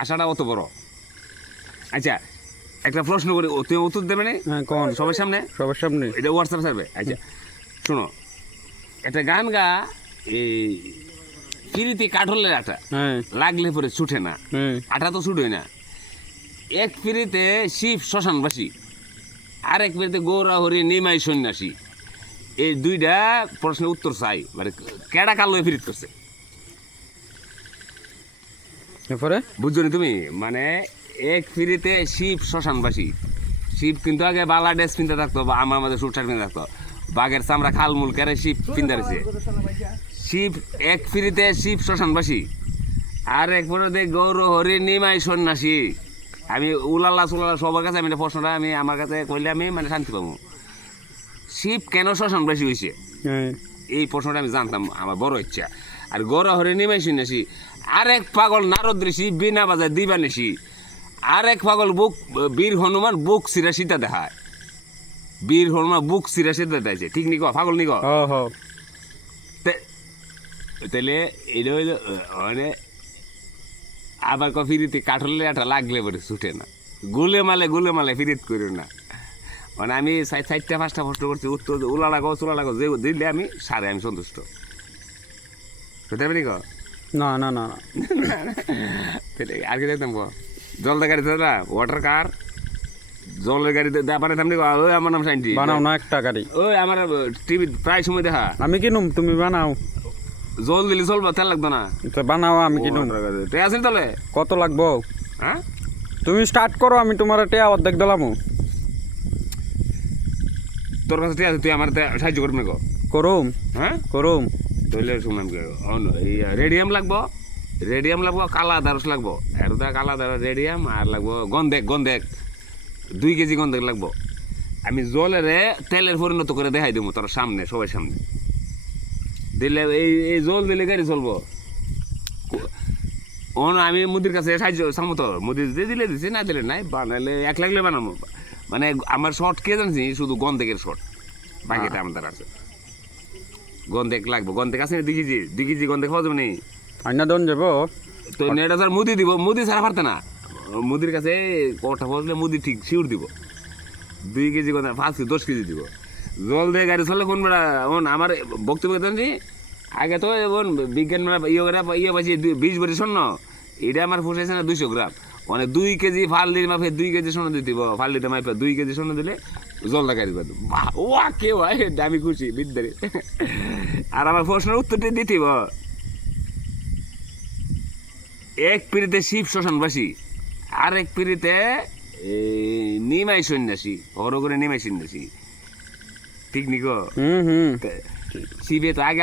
আশাটা অত বড়। আচ্ছা একটা প্রশ্ন করি, তুমি উত্তর দেবে না? হ্যাঁ কোন? সবার সামনে? সবার সামনে। এটা হোয়াটসঅ্যাপ সার্ভে। আচ্ছা শোনো, একটা গান গা, এই ফিরিতে কাঠলের আটা হ্যাঁ লাগলে পরে ছুটে না, হ্যাঁ আটা তো ছুটোই না। এক ফিরিতে শিব শ্মশানবাসী, আর এক ফিরিতে গৌরা হরি নিমাই সন্ন্যাসী। এই দুইটা প্রশ্নের উত্তর চাই, মানে কেডা কালো ফিরিত করছে এরপরে বুঝছো নি তুমি? মানে এক ফিরিতে শিব শ্মশানবাসী, শিব কিন্তু আগে বালা ড্রেস পিনতে থাকতো, বা আমার আমাদের সুট শার্ট পিনতে থাকতো, বাঘের চামড়া খালমুল কেড়ে শিব পিনতে রয়েছে। শিব এক ফিরিতে শিব শ্মশানবাসী, আর এক পরে গৌর হরি নিমাই সন্ন্যাসী। আমি উলাল্লা সুলাল্লা সবার কাছে আমি এটা প্রশ্নটা আমি আমার কাছে কইলে আমি মানে শান্তি পাবো। শিব কেন শ্মশানবাসী হয়েছে হ্যাঁ এই প্রশ্নটা আমি জানতাম, আমার বড় ইচ্ছা। আর গৌর হরি নিমাই সন্ন্যাসী, আর এক পাগল নারদ ঋষি বিনা বাজায় দিবানিসি, আর এক পাগল বুক বীর হনুমান বুক সিরা সীতা দেখায়। বীর হনুমান বুক সিরা সীতা দেখাইছে, ঠিক নি ক? পাগল নি ক? ও হো তাহলে এটা হইল মানে আবার ফিরিতে কাঠলে একটা লাগলে পরে ছুটে না, গুলে মালে ফিরিত করি না। মানে আমি 4টা 5টা প্রশ্ন করছি, উত্তর উলা লাগাও চুলা লাগাও যে দিলে আমি সারে আমি সন্তুষ্ট। বুঝতে পারি ক? না না না না তাহলে আর কি দেখতাম ক? জলদা গাড়ি না, ওয়াটার কার, জলের গাড়িতে বানাইতাম নি ক? ওই আমার নাম সাইন্টি, বানাও না একটা গাড়ি। ওই আমার টিভি প্রায় সময় দেখা। আমি কিনুম, তুমি বানাও। জল দিলে চলবো, তেল লাগতো না। তো বানাও, আমি কিনুম। তুই আসিস তাহলে? কত লাগবো? হ্যাঁ তুমি স্টার্ট করো, আমি তোমার টেয়া অর্ধেক দিলাম। তোর কাছে ঠিক আছে, তুই আমার সাহায্য করবি না ক? করুম হ্যাঁ করুম। তাহলে শুনলাম রেডিয়াম লাগবো, কালা দারস লাগবো, আর কালা দারস রেডিয়াম, আর লাগবো গন্ধেক 2 কেজি গন্ধেক লাগবো। আমি জলেরে তেলের পরিণত করে দেখাই দেবো তোর সামনে, সবার সামনে দিলে এই জল দিলে গাড়ি চলবো। আমি মুদির কাছে সাহায্য চামো, তোর মুদি দিলে দিছি, না দিলে নাই, বানাইলে 1 লাগলে বানাবো। মানে আমার শর্ট কে জানছি, শুধু গন্ধেকের শর্ট, বাকিটা আমাদের আছে। গন্ধেক লাগবো, গন্ধেক আছে 2 কেজি গন্ধেক খাওয়া যাবে নি? আইনা দন যাব তো এটা স্যার মুদি দিব, মুদি ছাড়া পারতে না। মুদির কাছে কটা বসলে মুদি ঠিক শিউর দিব। 2 কেজি গন্ধেক 5 কেজি 10 কেজি দিব। জল দিয়ে গাড়ি চললে কোন বেড়া আমার বক্তব্য জানছি আগে তো বিজ্ঞান ইয়ে পাইছি 20 বছর শূন্য, এটা আমার ফুসাইছে না 200 গ্রাম। মানে 2 কেজি ফাল্লির মাপে 2 কেজি সোনা দিতে, ফাল্লিতে মাপে 2 কেজি সোনা দিলে জলদা গাড়ি পাবো। ও কে ভাই, আমি খুশি বিদ্যারে। আর আমার প্রশ্নের উত্তরটা দিতেব, এক পিড়িতে শিব শ্মশানবাসী, আর এক পিড়িতে নিমাই সন্ন্যাসী, হর করে নিমাই সন্ন্যাসী, ঠিক নিকো? হুম হুম। শিবে তো আগে